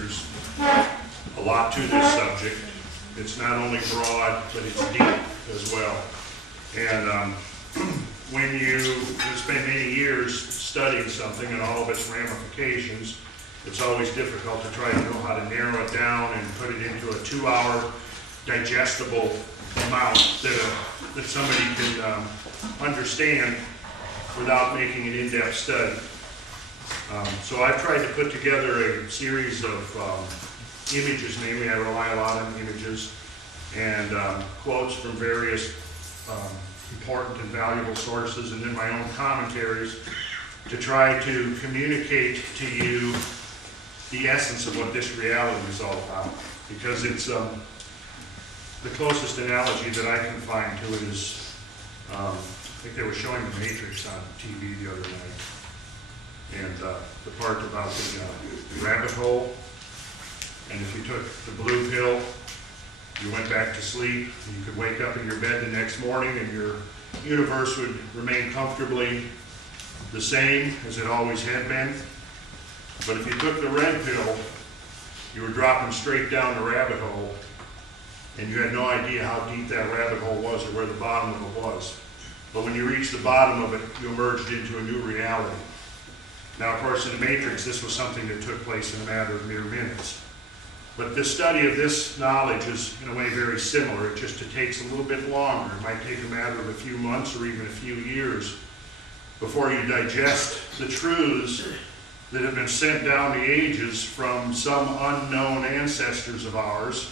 there's a lot to this subject. It's not only broad, but it's deep as well. And when you spend many years studying something and all of its ramifications, it's always difficult to try to know how to narrow it down and put it into a 2-hour digestible amount that somebody can understand without making an in-depth study. So I've tried to put together a series of images, mainly I rely a lot on images, and quotes from various important and valuable sources, and then my own commentaries to try to communicate to you the essence of what this reality is all about. Because it's the closest analogy that I can find to it is, I think they were showing The Matrix on TV the other night. And the part about the rabbit hole, and if you took the blue pill, you went back to sleep, and you could wake up in your bed the next morning and your universe would remain comfortably the same as it always had been. But if you took the red pill, you were dropping straight down the rabbit hole, and you had no idea how deep that rabbit hole was or where the bottom of it was. But when you reached the bottom of it, you emerged into a new reality. Now, of course, in The Matrix, this was something that took place in a matter of mere minutes. But the study of this knowledge is, in a way, very similar. It just takes a little bit longer. It might take a matter of a few months or even a few years before you digest the truths that have been sent down the ages from some unknown ancestors of ours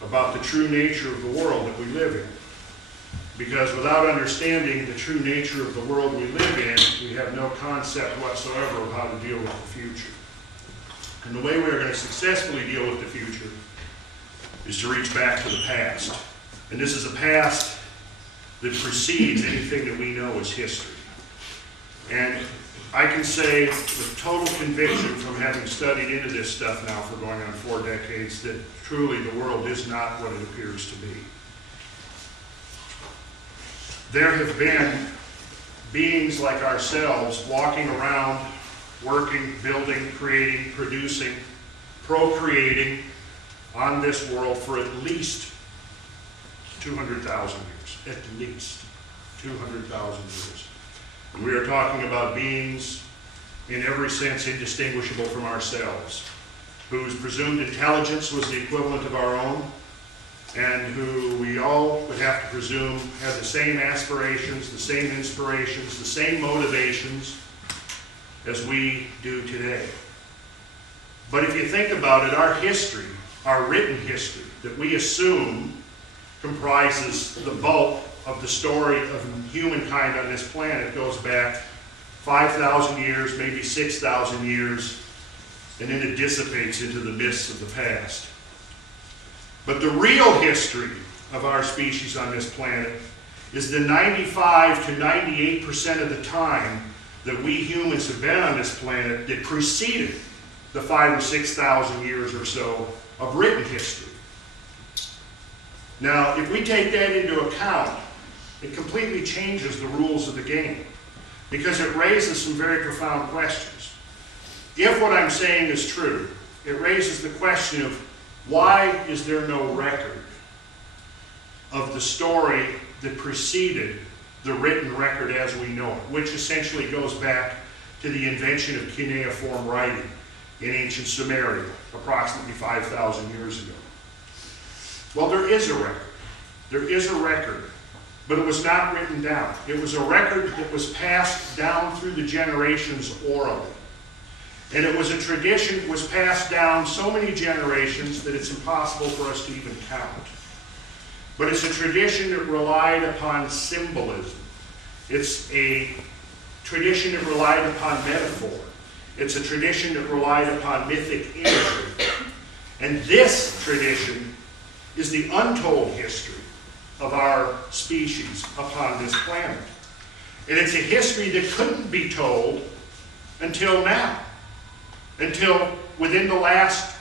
about the true nature of the world that we live in. Because without understanding the true nature of the world we live in, we have no concept whatsoever of how to deal with the future. And the way we are going to successfully deal with the future is to reach back to the past. And this is a past that precedes anything that we know as history. And I can say with total conviction from having studied into this stuff now for going on 4 decades that truly the world is not what it appears to be. There have been beings like ourselves walking around, working, building, creating, producing, procreating on this world for at least 200,000 years. At least 200,000 years. And we are talking about beings in every sense indistinguishable from ourselves, whose presumed intelligence was the equivalent of our own, and who we all would have to presume had the same aspirations, the same inspirations, the same motivations as we do today. But if you think about it, our history, our written history, that we assume comprises the bulk of the story of humankind on this planet goes back 5,000 years, maybe 6,000 years, and then it dissipates into the mists of the past. But the real history of our species on this planet is the 95 to 98% of the time that we humans have been on this planet that preceded the 5,000 or 6,000 years or so of written history. Now, if we take that into account, it completely changes the rules of the game because it raises some very profound questions. If what I'm saying is true, it raises the question of why is there no record of the story that preceded the written record as we know it, which essentially goes back to the invention of cuneiform writing in ancient Sumeria, approximately 5,000 years ago. Well, there is a record. There is a record, but it was not written down. It was a record that was passed down through the generations orally. And it was a tradition that was passed down so many generations that it's impossible for us to even count. But it's a tradition that relied upon symbolism. It's a tradition that relied upon metaphor. It's a tradition that relied upon mythic imagery. And this tradition is the untold history of our species upon this planet. And it's a history that couldn't be told until now. Until within the last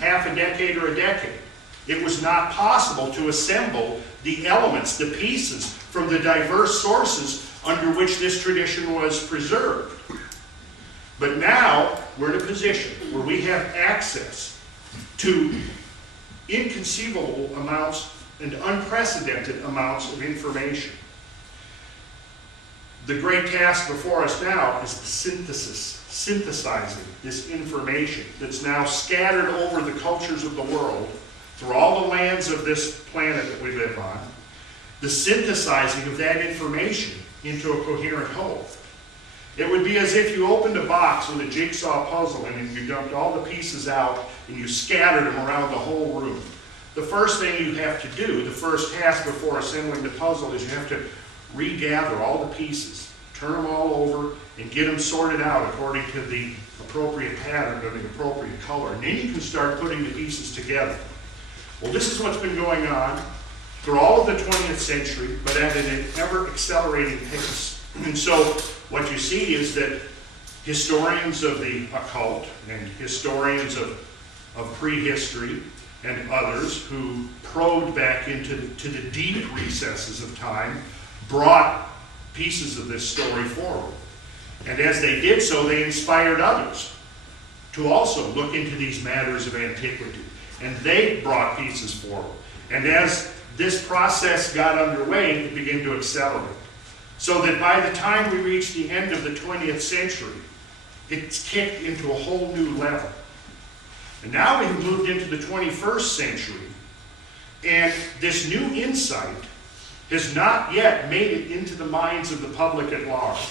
half a decade or a decade. It was not possible to assemble the elements, the pieces, from the diverse sources under which this tradition was preserved. But now we're in a position where we have access to inconceivable amounts and unprecedented amounts of information. The great task before us now is the synthesizing this information that's now scattered over the cultures of the world, through all the lands of this planet that we live on, the synthesizing of that information into a coherent whole. It would be as if you opened a box with a jigsaw puzzle in it, and you dumped all the pieces out and you scattered them around the whole room. The first thing you have to do, the first task before assembling the puzzle, is you have to regather all the pieces, turn them all over, and get them sorted out according to the appropriate pattern or the appropriate color. And then you can start putting the pieces together. Well, this is what's been going on through all of the 20th century, but at an ever-accelerating pace. And so what you see is that historians of the occult and historians of prehistory and others who probed back into the deep recesses of time brought pieces of this story forward. And as they did so, they inspired others to also look into these matters of antiquity. And they brought pieces forward. And as this process got underway, it began to accelerate. So that by the time we reach the end of the 20th century, it's kicked into a whole new level. And now we've moved into the 21st century, and this new insight has not yet made it into the minds of the public at large.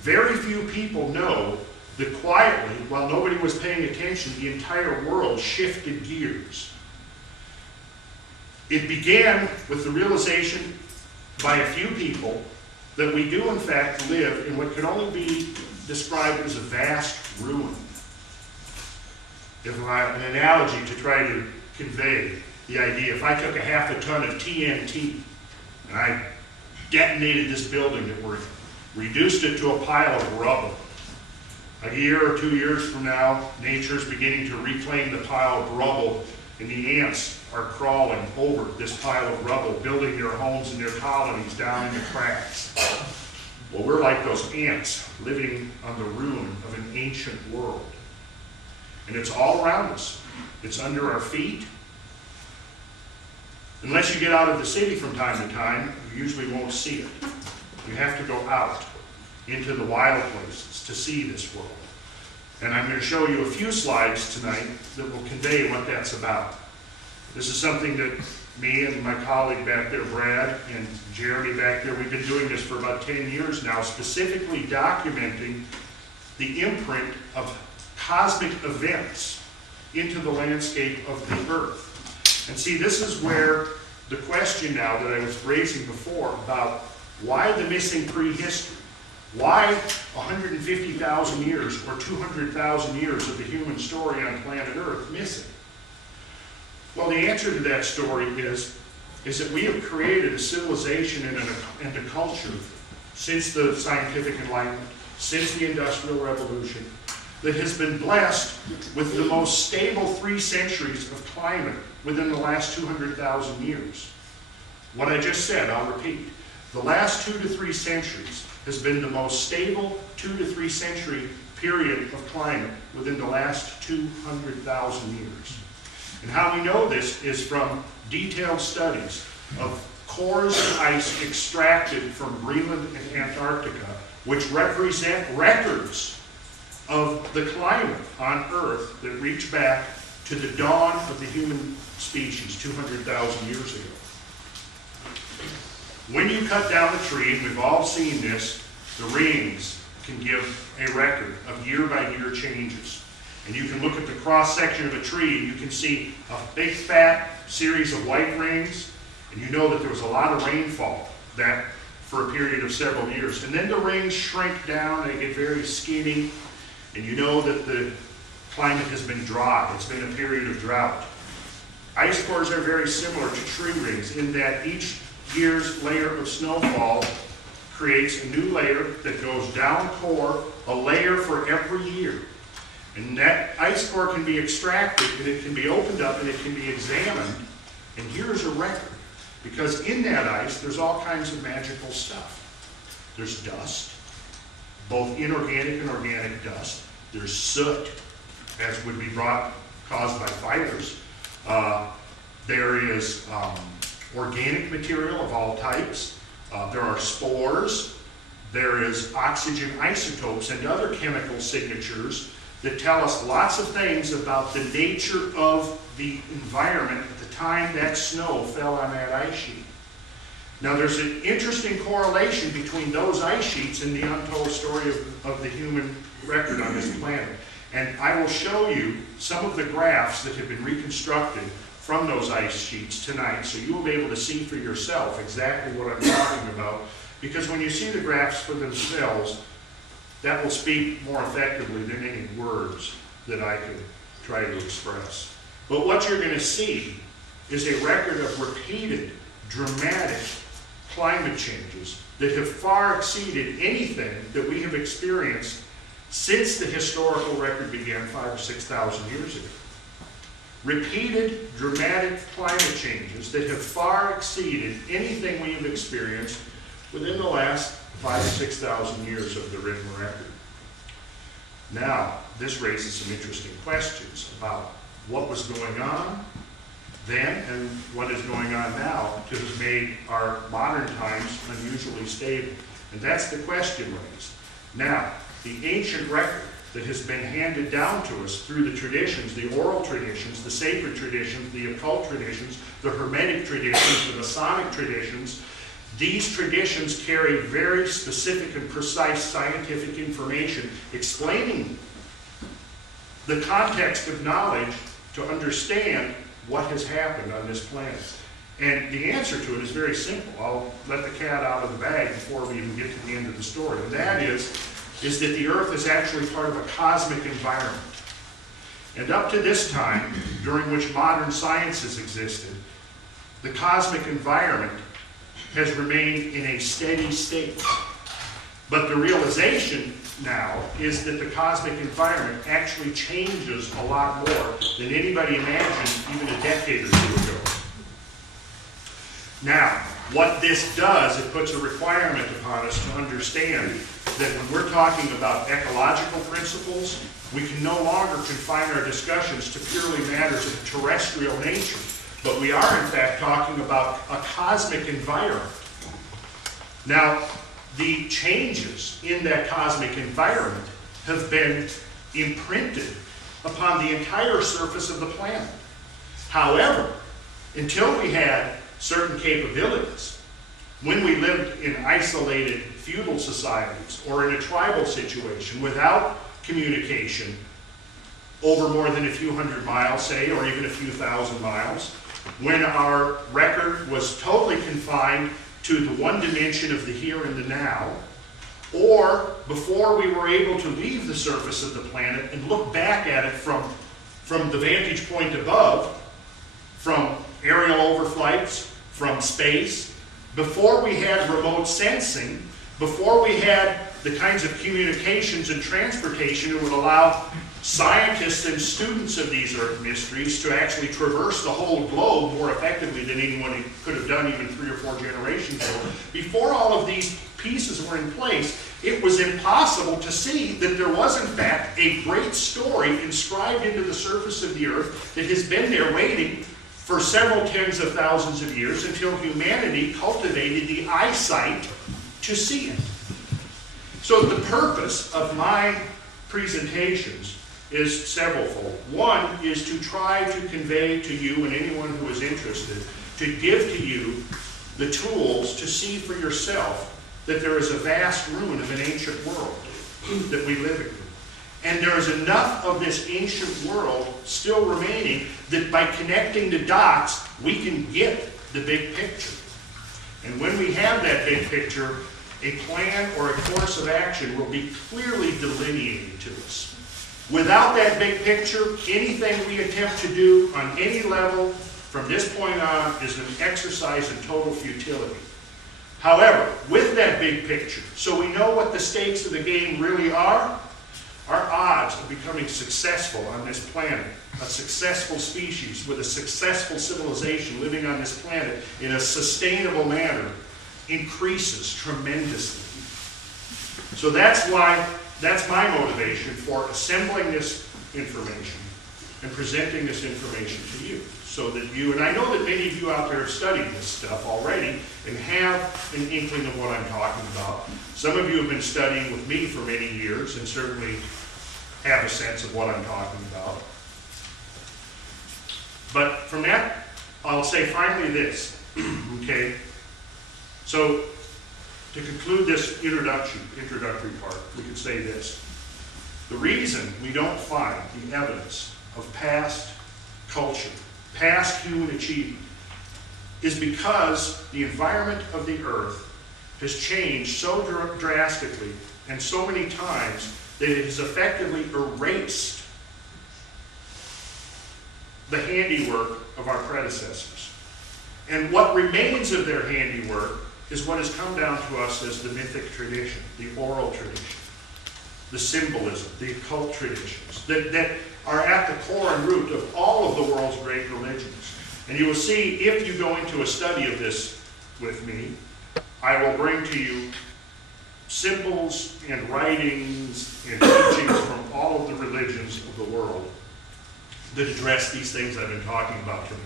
Very few people know that quietly, while nobody was paying attention, the entire world shifted gears. It began with the realization by a few people that we do in fact live in what could only be described as a vast ruin. If an analogy to try to convey the idea, if I took a half a ton of TNT and I detonated this building that we're in, reduced it to a pile of rubble, a year or 2 years from now, nature is beginning to reclaim the pile of rubble, and the ants are crawling over this pile of rubble, building their homes and their colonies down in the cracks. Well, we're like those ants living on the ruin of an ancient world. And it's all around us. It's under our feet. Unless you get out of the city from time to time, you usually won't see it. You have to go out into the wild places to see this world. And I'm going to show you a few slides tonight that will convey what that's about. This is something that me and my colleague back there, Brad, and Jeremy back there, we've been doing this for about 10 years now, specifically documenting the imprint of cosmic events into the landscape of the Earth. And see, this is where the question now that I was raising before about why the missing prehistory? Why 150,000 years or 200,000 years of the human story on planet Earth missing? Well, the answer to that story is that we have created a civilization and a culture since the scientific enlightenment, since the Industrial Revolution, that has been blessed with the most stable 3 centuries of climate within the last 200,000 years. What I just said, I'll repeat. The last 2 to 3 centuries has been the most stable 2 to 3 century period of climate within the last 200,000 years. And how we know this is from detailed studies of cores of ice extracted from Greenland and Antarctica, which represent records of the climate on Earth that reach back to the dawn of the human species 200,000 years ago. When you cut down a tree, and we've all seen this, the rings can give a record of year-by-year changes. And you can look at the cross-section of a tree, and you can see a big, fat series of white rings, and you know that there was a lot of rainfall that for a period of several years. And then the rings shrink down, they get very skinny, and you know that the climate has been dry. It's been a period of drought. Ice cores are very similar to tree rings in that each year's layer of snowfall creates a new layer that goes down core, a layer for every year. And that ice core can be extracted, and it can be opened up, and it can be examined. And here's a record. Because in that ice, there's all kinds of magical stuff. There's dust, both inorganic and organic dust. There's soot, as would be caused by fires. There is organic material of all types. There are spores. There is oxygen isotopes and other chemical signatures that tell us lots of things about the nature of the environment at the time that snow fell on that ice sheet. Now there's an interesting correlation between those ice sheets and the untold story of the human record on this planet. And I will show you some of the graphs that have been reconstructed from those ice sheets tonight, so you will be able to see for yourself exactly what I'm talking about. Because when you see the graphs for themselves, that will speak more effectively than any words that I could try to express. But what you're going to see is a record of repeated, dramatic climate changes that have far exceeded anything that we have experienced since the historical record began 5,000 or 6,000 years ago. Repeated, dramatic climate changes that have far exceeded anything we have experienced within the last 5,000 or 6,000 years of the written record. Now, this raises some interesting questions about what was going on then and what is going on now that has made our modern times unusually stable. And that's the question raised. Now, the ancient record that has been handed down to us through the traditions, the oral traditions, the sacred traditions, the occult traditions, the Hermetic traditions, the Masonic traditions, these traditions carry very specific and precise scientific information explaining the context of knowledge to understand what has happened on this planet. And the answer to it is very simple. I'll let the cat out of the bag before we even get to the end of the story. And that is that the Earth is actually part of a cosmic environment. And up to this time, during which modern sciences existed, the cosmic environment has remained in a steady state. But the realization now is that the cosmic environment actually changes a lot more than anybody imagined even a decade or two ago. Now, what this does, it puts a requirement upon us to understand that when we're talking about ecological principles, we can no longer confine our discussions to purely matters of terrestrial nature, but we are in fact talking about a cosmic environment. Now, the changes in that cosmic environment have been imprinted upon the entire surface of the planet. However, until we had certain capabilities, when we lived in isolated feudal societies or in a tribal situation without communication over more than a few hundred miles, say, or even a few thousand miles, when our record was totally confined to the one dimension of the here and the now, or before we were able to leave the surface of the planet and look back at it from the vantage point above, from aerial overflights, from space, before we had remote sensing, before we had the kinds of communications and transportation that would allow scientists and students of these Earth mysteries to actually traverse the whole globe more effectively than anyone could have done even 3 or 4 generations ago. Before all of these pieces were in place, it was impossible to see that there was in fact a great story inscribed into the surface of the Earth that has been there waiting for several tens of thousands of years until humanity cultivated the eyesight to see it. So the purpose of my presentations is severalfold. One is to try to convey to you and anyone who is interested, to give to you the tools to see for yourself that there is a vast ruin of an ancient world that we live in. And there is enough of this ancient world still remaining that by connecting the dots, we can get the big picture. And when we have that big picture, a plan or a course of action will be clearly delineated to us. Without that big picture, anything we attempt to do on any level from this point on is an exercise in total futility. However, with that big picture, so we know what the stakes of the game really are, our odds of becoming successful on this planet, a successful species with a successful civilization living on this planet in a sustainable manner, increases tremendously. So that's why that's my motivation for assembling this information and presenting this information to you, so that you, and I know that many of you out there have studied this stuff already and have an inkling of what I'm talking about. Some of you have been studying with me for many years and certainly have a sense of what I'm talking about. But from that, I'll say finally this, okay? So, to conclude this introductory part, we could say this. The reason we don't find the evidence of past culture, past human achievement, is because the environment of the earth has changed so drastically and so many times that it has effectively erased the handiwork of our predecessors. And what remains of their handiwork is what has come down to us as the mythic tradition, the oral tradition, the symbolism, the occult traditions, that are at the core and root of all of the world's great religions. And you will see, if you go into a study of this with me, I will bring to you symbols and writings and teachings from all of the religions of the world that address these things I've been talking about tonight.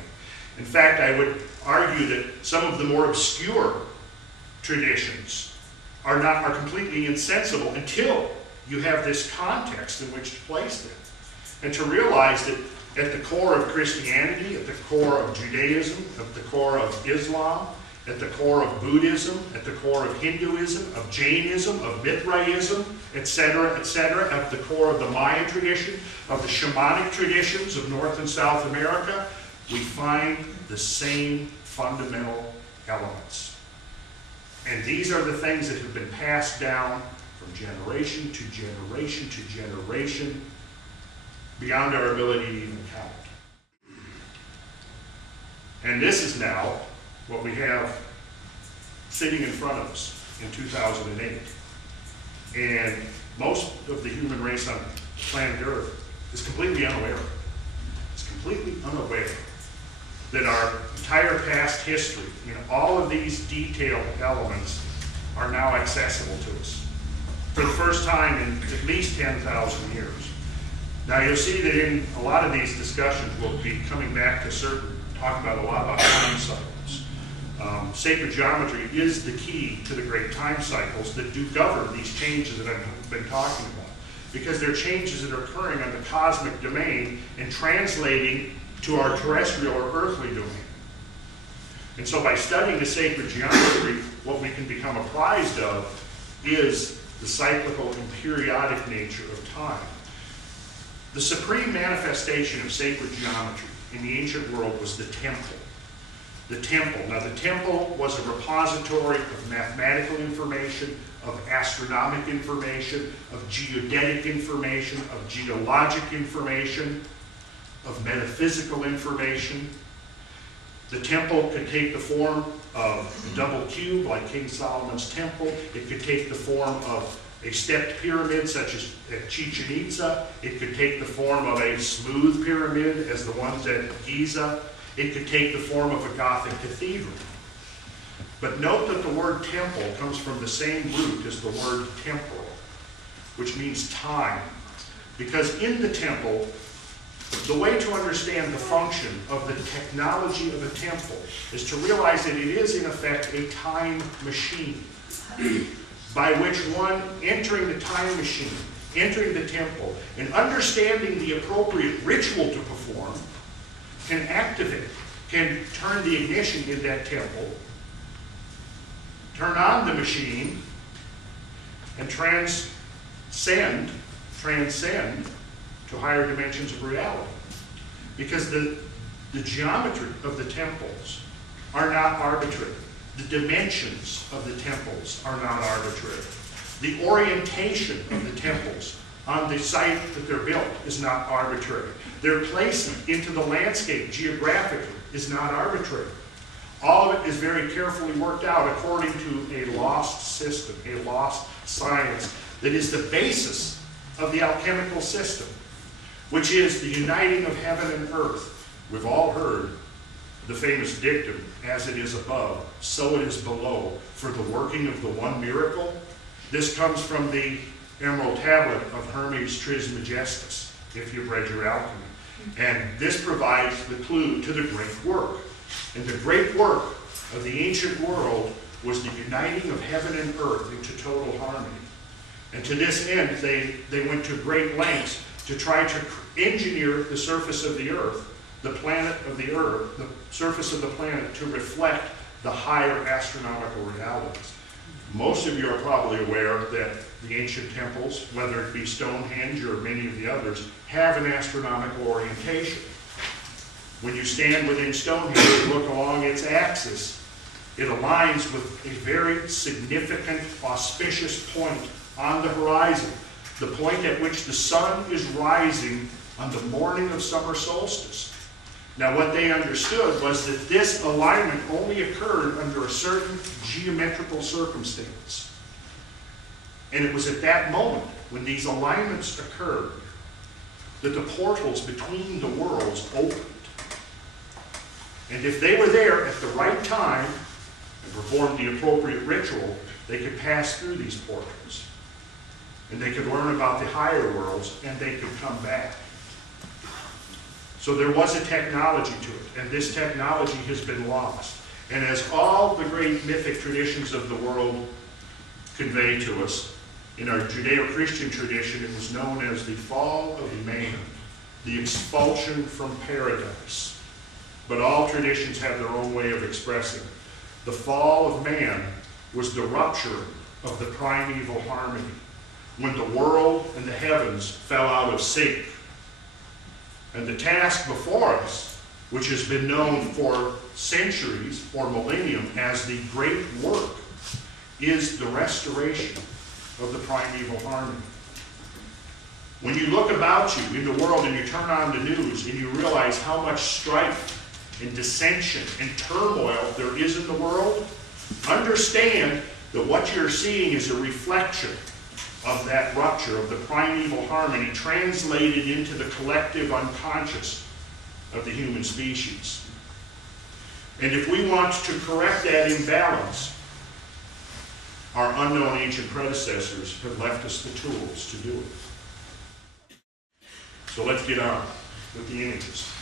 In fact, I would argue that some of the more obscure traditions are completely insensible until you have this context in which to place them. And to realize that at the core of Christianity, at the core of Judaism, at the core of Islam, at the core of Buddhism, at the core of Hinduism, of Jainism, of Mithraism, etc., at the core of the Mayan tradition, of the shamanic traditions of North and South America, we find the same fundamental elements. And these are the things that have been passed down from generation to generation to generation, beyond our ability to even count. And this is now what we have sitting in front of us in 2008. And most of the human race on planet Earth is completely unaware. It's completely unaware that our entire past history, all of these detailed elements are now accessible to us for the first time in at least 10,000 years. Now you'll see that in a lot of these discussions we'll be coming back to talking about a lot about time cycles. Sacred geometry is the key to the great time cycles that do govern these changes that I've been talking about, because they're changes that are occurring on the cosmic domain and translating to our terrestrial or earthly domain. And so by studying the sacred geometry, what we can become apprised of is the cyclical and periodic nature of time. The supreme manifestation of sacred geometry in the ancient world was the temple. The temple. Now the temple was a repository of mathematical information, of astronomic information, of geodetic information, of geologic information, of metaphysical information. The temple could take the form of a double cube like King Solomon's temple. It could take the form of a stepped pyramid such as at Chichen Itza. It could take the form of a smooth pyramid as the ones at Giza. It could take the form of a Gothic cathedral. But note that the word temple comes from the same root as the word temporal, which means time. Because in the temple, the way to understand the function of the technology of a temple is to realize that it is in effect a time machine by which one entering the time machine, entering the temple, and understanding the appropriate ritual to perform can activate, can turn the ignition in that temple, turn on the machine, and transcend to higher dimensions of reality. Because the geometry of the temples are not arbitrary. The dimensions of the temples are not arbitrary. The orientation of the temples on the site that they're built is not arbitrary. Their placement into the landscape geographically is not arbitrary. All of it is very carefully worked out according to a lost system, a lost science that is the basis of the alchemical system, which is the uniting of heaven and earth. We've all heard the famous dictum, as it is above, so it is below, for the working of the one miracle. This comes from the emerald tablet of Hermes Trismegistus, if you've read your alchemy. And this provides the clue to the great work. And the great work of the ancient world was the uniting of heaven and earth into total harmony. And to this end, they went to great lengths to try to engineer the surface of the earth, the planet of the earth, the surface of the planet, to reflect the higher astronomical realities. Most of you are probably aware that the ancient temples, whether it be Stonehenge or many of the others, have an astronomical orientation. When you stand within Stonehenge and look along its axis, it aligns with a very significant, auspicious point on the horizon, the point at which the sun is rising on the morning of summer solstice. Now, what they understood was that this alignment only occurred under a certain geometrical circumstance. And it was at that moment, when these alignments occurred, that the portals between the worlds opened. And if they were there at the right time and performed the appropriate ritual, they could pass through these portals. And they could learn about the higher worlds, and they could come back. So there was a technology to it, and this technology has been lost. And as all the great mythic traditions of the world convey to us, in our Judeo-Christian tradition, it was known as the fall of man, the expulsion from paradise. But all traditions have their own way of expressing it. The fall of man was the rupture of the primeval harmony, when the world and the heavens fell out of sync. And the task before us, which has been known for centuries or millennium as the great work, is the restoration of the primeval harmony. When you look about you in the world and you turn on the news and you realize how much strife and dissension and turmoil there is in the world, understand that what you're seeing is a reflection of that rupture of the primeval harmony translated into the collective unconscious of the human species. And if we want to correct that imbalance, our unknown ancient predecessors have left us the tools to do it. So let's get on with the images.